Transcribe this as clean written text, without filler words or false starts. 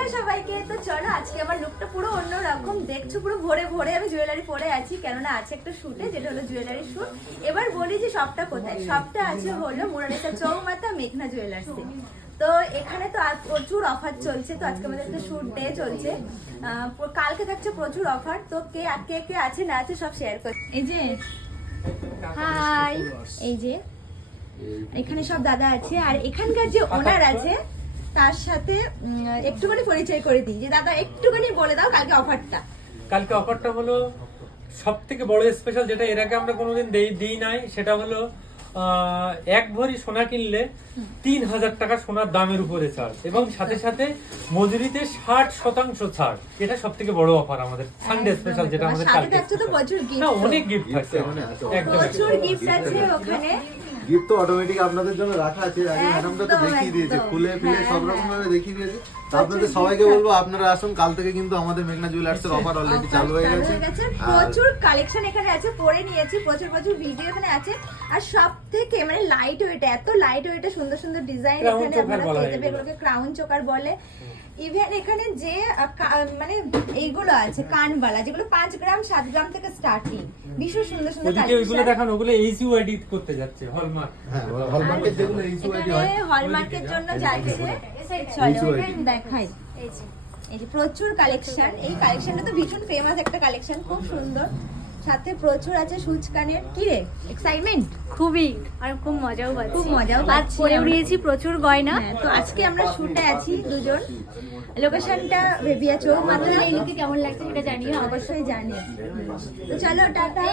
Hello সবাইকে, তো চলো আজকে আমার লুকটা পুরো অন্যরকম। দেখছো পুরো ভরে ভরে আমি জুয়েলারি পরে আছি, কেননা আছে একটা শুটে যেটা হলো জুয়েলারি শুট। এবার বলি যে শপটা কোথায়। শপটা আছে হলো মোনালিসা চৌমাথা মেঘনা জুয়েলার্সে। তো এখানে তো আজ প্রচুর অফার চলছে, তো আজকে আমাদের একটা শুট ডে চলছে। কালকে থাকছে প্রচুর অফার। তো কে কে কে আছে না আছে সব শেয়ার করছি। এই যে হাই, এই যে এখানে সব দাদা আছে, আর এখানকার যে ওনার আছে তার সাথে একটুখানি পরিচয় করে দিই। যে দাদা একটুখানি বলে দাও কালকে অফারটা। কালকে অফারটা হলো সব থেকে বড় স্পেশাল, যেটা এর আগে আমরা কোনোদিন দিই নাই। সেটা হলো এক ভরি সোনা কিনলে 3000 টাকা সোনার দামের উপরে ছাড়, এবং সাথে সাথে মজুরিতে 60% ছাড়। এটা সব থেকে বড় অফার আমাদের সানডে স্পেশাল, যেটা আমাদের কালকে না অনেক গিফট আছে, প্রচুর গিফট আছে ওখানে। গিফট তো অটোমেটিক আপনাদের জন্য রাখা আছে। আগে ম্যাডামটা তো দেখিয়ে দিয়েছে, খুলে ফিলে সব রকম ভাবে দেখিয়ে দিয়েছে। আপনাদের সবাইকে বলবো আপনারা আসুন, কাল থেকে কিন্তু আমাদের মেঘনা জুয়েলার্স এর অফার অলরেডি চালু হয়ে গেছে। প্রচুর কালেকশন এখানে আছে, পরে নিয়েছি, প্রচুর প্রচুর ভিডিও এখানে আছে। আর সব থেকে মানে লাইট ওয়েট, এত লাইট ওয়েট, সুন্দর সুন্দর ডিজাইন এখানে আপনারা পেয়ে যাবেন। এগুলোকে ক্রাউন চোকার বলে। ইভেন এখানে যে মানে এইগুলো আছে কানবালা, যেগুলো 5 গ্রাম 7 গ্রাম থেকে স্টার্টিং, ভীষণ সুন্দর সুন্দর কালেকশন। ওইগুলো দেখান, ওগুলো এইচইউ এডিট করতে যাচ্ছে হলমার্ক। হ্যাঁ, হলমার্কের যেগুলো এইচইউ এডিট হয়, হলমার্কের জন্য যাচ্ছে। চলো দেখাই। এই যে প্রচুর কালেকশন, এই কালেকশনটা তো ভীষণ ফেমাস একটা কালেকশন, খুব সুন্দর। সাথে প্রচুর আছে সুচ কানের। কি রে এক্সাইটমেন্ট? খুবই, আর খুব মজাও পাচ্ছি। খুব মজাও আজ পাচ্ছি। পরে উড়িয়েছি প্রচুর গয়না। তো আজকে আমরা শুটে আছি দুজন। লোকেশনটা ভেবিয়া চৌমাথা। এই লুকে কেমন লাগছে সেটা জানিও। অবশ্যই জানি। তো চলো টাটা।